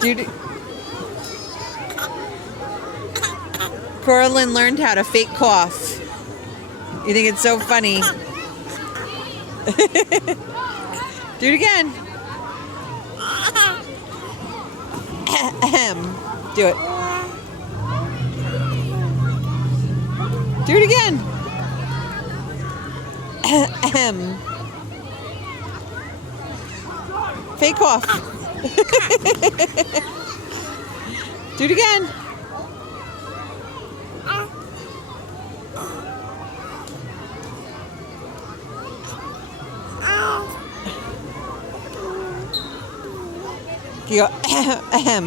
Dude. Coraline learned how to fake cough. You think it's so funny? Do it again. Do it. Do it again. Fake cough. Do it again. You go ahem.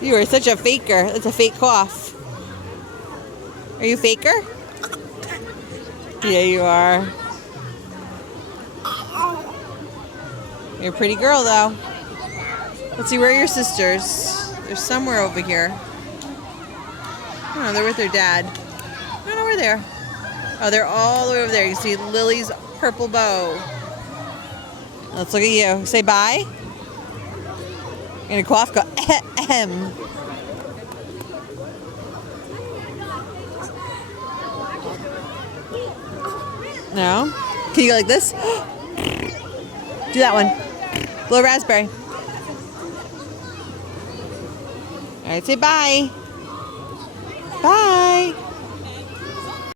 You are such a faker. That's a fake cough. Are you a faker? Yeah, you are. You're a pretty girl, though. Let's see, where are your sisters? They're somewhere over here. Oh, they're with their dad. I don't know where they are. Oh, they're all the way over there. You can see Lily's purple bow. Let's look at you. Say bye. You're gonna cough, go ahem. No? Can you go like this? Do that one. Blow raspberry. All right, say bye. Bye.